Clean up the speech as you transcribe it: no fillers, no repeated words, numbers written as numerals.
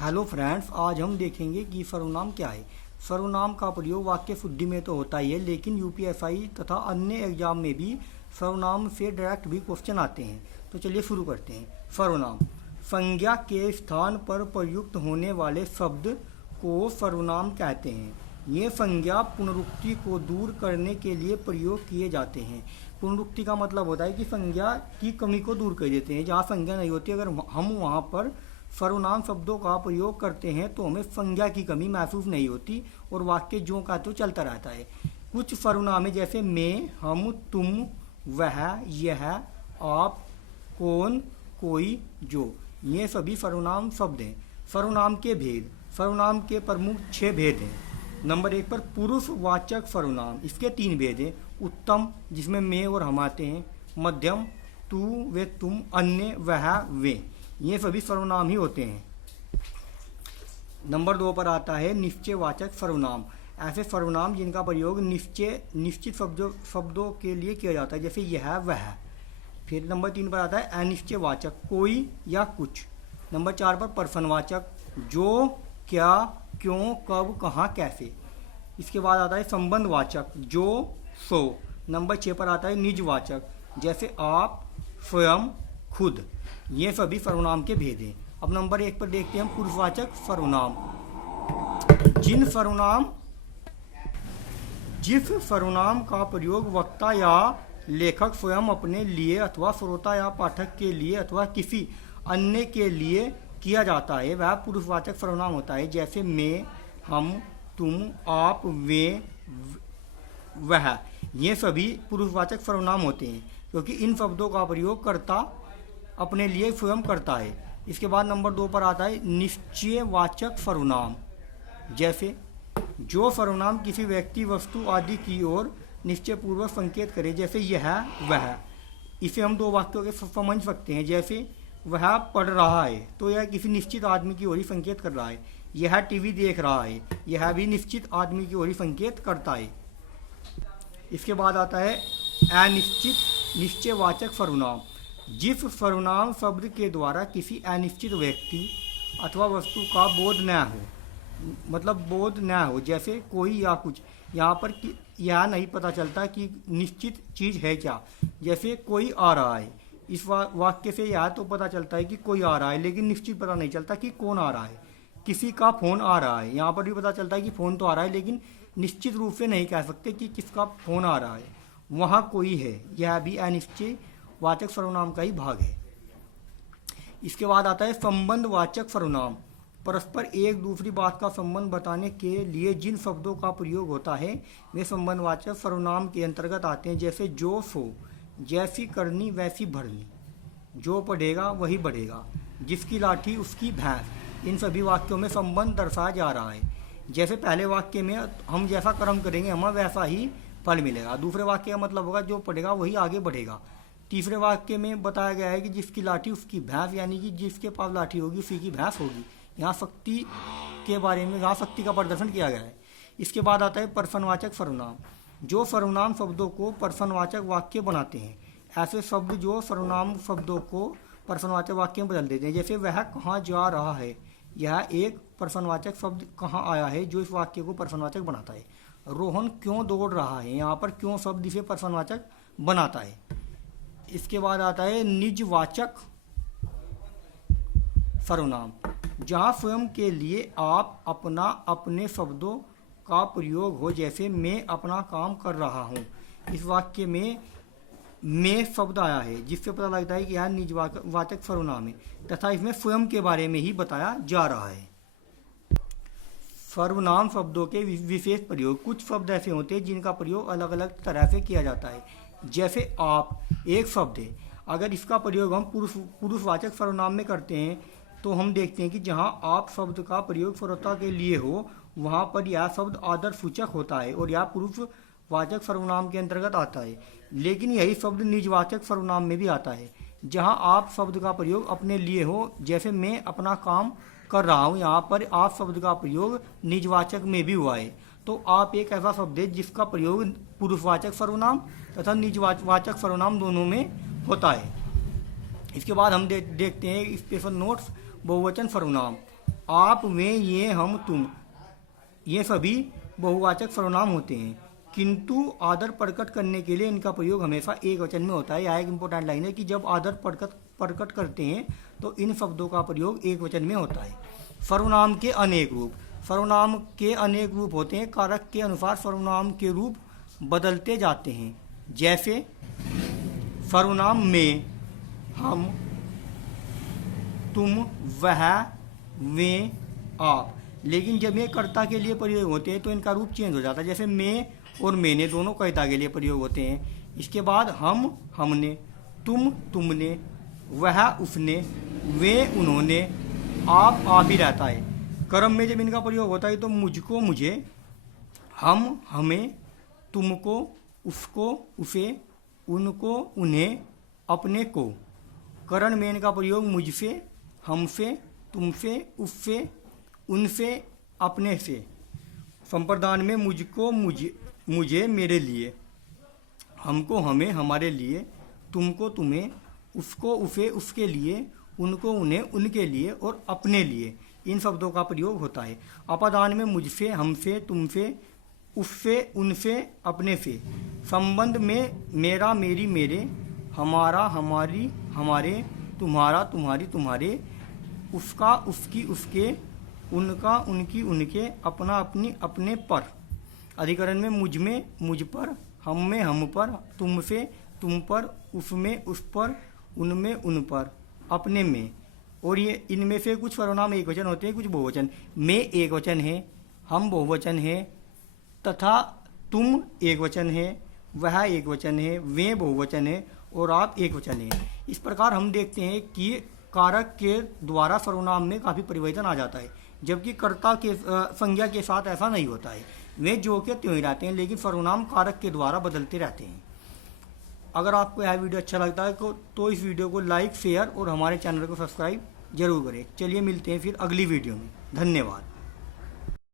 Hello friends, आज हम देखेंगे कि सर्वनाम क्या है। सर्वनाम का प्रयोग वाक्य शुद्धि में तो होता ही है, लेकिन यूपीएसआई तथा अन्य एग्जाम में भी सर्वनाम से डायरेक्ट भी क्वेश्चन आते हैं। तो चलिए शुरू करते हैं। सर्वनाम संज्ञा के स्थान पर प्रयुक्त होने वाले शब्द को सर्वनाम कहते हैं। ये संज्ञा पुनरुक्ति को दूर करने के लिए प्रयोग किए जाते हैं। पुनरुक्ति का मतलब होता है कि संज्ञा की कमी को दूर कर देते हैं। जहाँ संज्ञा नहीं होती, अगर हम वहाँ पर सर्वनाम शब्दों का प्रयोग करते हैं तो हमें संज्ञा की कमी महसूस नहीं होती और वाक्य जो का तो चलता रहता है। कुछ सर्वनाम है जैसे मैं, हम, तुम, वह, यह, आप, कौन, कोई, जो, ये सभी सर्वनाम शब्द हैं। सर्वनाम के भेद। सर्वनाम के प्रमुख 6 भेद हैं। नंबर 1 पर पुरुषवाचक सर्वनाम, इसके 3 भेद हैं। उत्तम, जिसमें मैं और हम आते हैं। मध्यम, तू, वे, तुम, अन्य, वह, वे, ये सभी सर्वनाम ही होते हैं। नंबर 2 पर आता है निश्चयवाचक सर्वनाम। ऐसे सर्वनाम जिनका प्रयोग निश्चित शब्दों के लिए किया जाता है, जैसे यह, वह। फिर नंबर 3 पर आता है अनिश्चयवाचक, कोई या कुछ। नंबर 4 पर प्रश्नवाचक, जो, क्या, क्यों, कब, कहाँ, कैसे। इसके बाद आता है संबंधवाचक, जो, सो। नंबर 6 पर आता है निजवाचक, जैसे आप, स्वयं, खुद। ये सभी सर्वनाम के भेद हैं। अब नंबर 1 पर देखते हैं हम पुरुषवाचक सर्वनाम। जिस सर्वनाम का प्रयोग वक्ता या लेखक स्वयं अपने लिए अथवा श्रोता या पाठक के लिए अथवा किसी अन्य के लिए किया जाता है, वह पुरुषवाचक सर्वनाम होता है। जैसे मैं, हम, तुम, आप, वे, वह, ये सभी पुरुषवाचक सर्वनाम होते हैं, क्योंकि इन शब्दों का प्रयोग कर्ता अपने लिए स्वयं करता है। इसके बाद नंबर 2 पर आता है निश्चयवाचक सर्वनाम। जैसे जो सर्वनाम किसी व्यक्ति, वस्तु आदि की ओर निश्चयपूर्वक संकेत करे, जैसे यह, वह। इसे हम 2 वाक्यों के समझ सकते हैं। जैसे वह पढ़ रहा है, तो यह किसी निश्चित आदमी की ओर ही संकेत कर रहा है। यह टीवी देख रहा है, यह भी निश्चित आदमी की ओर ही संकेत करता है। इसके बाद आता है अनिश्चित निश्चयवाचक सर्वनाम। जिस सर्वनाम शब्द के द्वारा किसी अनिश्चित व्यक्ति अथवा वस्तु का बोध न हो, जैसे कोई या कुछ। यहाँ पर यह नहीं पता चलता कि निश्चित चीज़ है क्या। जैसे कोई आ रहा है, इस वाक्य से यह तो पता चलता है कि कोई आ रहा है, लेकिन निश्चित पता नहीं चलता कि कौन आ रहा है। किसी का फ़ोन आ रहा है, यहाँ पर भी पता चलता है कि फ़ोन तो आ रहा है, लेकिन निश्चित रूप से नहीं कह सकते कि किसका फ़ोन आ रहा है। वहाँ कोई है, यह भी अनिश्चय वाचक सर्वनाम का ही भाग है। इसके बाद आता है संबंधवाचक सर्वनाम। परस्पर एक दूसरी बात का संबंध बताने के लिए जिन शब्दों का प्रयोग होता है, वे संबंधवाचक सर्वनाम के अंतर्गत आते हैं। जैसे जो, सो, जैसी करनी वैसी भरनी, जो पढ़ेगा वही बढ़ेगा, जिसकी लाठी उसकी भैंस। इन सभी वाक्यों में संबंध दर्शाया जा रहा है। जैसे पहले वाक्य में हम जैसा कर्म करेंगे हमें वैसा ही फल मिलेगा। दूसरे वाक्य का मतलब होगा जो पढ़ेगा वही आगे बढ़ेगा। तीसरे वाक्य में बताया गया है कि जिसकी लाठी उसकी भैंस, यानी कि जिसके पास लाठी होगी उसी की भैंस होगी। यहाँ शक्ति के बारे में, यहाँ शक्ति का प्रदर्शन किया गया है। इसके बाद आता है प्रश्नवाचक सर्वनाम। जो सर्वनाम शब्दों को प्रश्नवाचक वाक्य बनाते हैं। ऐसे शब्द जो सर्वनाम शब्दों को प्रश्नवाचक वाक्य में बदल देते हैं। जैसे वह कहाँ जा रहा है, यह एक प्रश्नवाचक शब्द कहाँ आया है जो इस वाक्य को प्रश्नवाचक बनाता है। रोहन क्यों दौड़ रहा है, यहाँ पर क्यों शब्द इसे प्रश्नवाचक बनाता है। इसके बाद आता है निजवाचक सर्वनाम। जहाँ स्वयं के लिए आप, अपना, अपने शब्दों का प्रयोग हो। जैसे मैं अपना काम कर रहा हूँ, इस वाक्य में मैं शब्द आया है, जिससे पता लगता है कि यह निजवाचक सर्वनाम है तथा इसमें स्वयं के बारे में ही बताया जा रहा है। सर्वनाम शब्दों के विशेष प्रयोग। कुछ शब्द ऐसे होते हैं जिनका प्रयोग अलग अलग तरह से किया जाता है। जैसे आप एक शब्द है, अगर इसका प्रयोग हम पुरुषवाचक सर्वनाम में करते हैं तो हम देखते हैं कि जहाँ आप शब्द का प्रयोग श्रोता के लिए हो, वहाँ पर यह शब्द आदर सूचक होता है और यह पुरुषवाचक सर्वनाम के अंतर्गत आता है। लेकिन यही शब्द निजवाचक सर्वनाम में भी आता है, जहाँ आप शब्द का प्रयोग अपने लिए हो। जैसे मैं अपना काम कर रहा हूँ, यहाँ पर आप शब्द का प्रयोग निजवाचक में भी हुआ है। तो आप एक ऐसा शब्द है जिसका प्रयोग पुरुषवाचक सर्वनाम तथा निजवाचक सर्वनाम दोनों में होता है। इसके बाद हम देखते हैं स्पेशल नोट्स बहुवचन सर्वनाम। आप, वे, ये, हम, तुम, ये सभी बहुवाचक सर्वनाम होते हैं, किंतु आदर प्रकट करने के लिए इनका प्रयोग हमेशा एक वचन में होता है। यह एक इम्पोर्टेंट लाइन है कि जब आदर प्रकट करते हैं तो इन शब्दों का प्रयोग एक वचन में होता है। सर्वनाम के अनेक रूप। सर्वनाम के अनेक रूप होते हैं। कारक के अनुसार सर्वनाम के रूप बदलते जाते हैं। जैसे सर्वनाम में हम, तुम, वह, वे, आप, लेकिन जब ये कर्ता के लिए प्रयोग होते हैं तो इनका रूप चेंज हो जाता है। जैसे मैं और मैंने दोनों कर्ता के लिए प्रयोग होते हैं। इसके बाद हम, हमने, तुम, तुमने, वह, उसने, वे, उन्होंने, आप ही रहता है। कर्म में जब इनका प्रयोग होता है तो मुझको, मुझे, हम, हमें, तुमको, उसको, उसे, उनको, उन्हें, अपने को। करण में इनका प्रयोग मुझसे, हमसे, तुमसे, उससे, उनसे, अपने से। संप्रदान में मुझको, मुझे, मेरे लिए, हमको, हमें, हमारे लिए, तुमको, तुम्हें, उसको, उसे, उसके लिए, उनको, उन्हें, उनके लिए और अपने लिए, इन शब्दों का प्रयोग होता है। अपादान में मुझसे, हमसे, तुमसे, उससे, उनसे, अपने से। संबंध में मेरा, मेरी, मेरे, हमारा, हमारी, हमारे, तुम्हारा, तुम्हारी, तुम्हारे, उसका, उसकी, उसके, उनका, उनकी, उनके, अपना, अपनी, अपने पर। अधिकरण में मुझ में, मुझ पर, हम में, हम पर, तुम से, तुम पर, उसमें, उस पर, उनमें, उन पर, अपने में। और ये इनमें से कुछ सर्वनाम एक वचन होते हैं, कुछ बहुवचन। मैं एक वचन है, हम बहुवचन है, तथा तुम एक वचन है, वह एक वचन है, वे बहुवचन है और आप एक वचन है। इस प्रकार हम देखते हैं कि कारक के द्वारा सर्वनाम में काफ़ी परिवर्तन आ जाता है, जबकि कर्ता के संज्ञा के साथ ऐसा नहीं होता है। वे जो के त्यों ही रहते हैं, लेकिन सर्वनाम कारक के द्वारा बदलते रहते हैं। अगर आपको यह वीडियो अच्छा लगता है तो इस वीडियो को लाइक, शेयर और हमारे चैनल को सब्सक्राइब जरूर करें। चलिए मिलते हैं फिर अगली वीडियो में। धन्यवाद।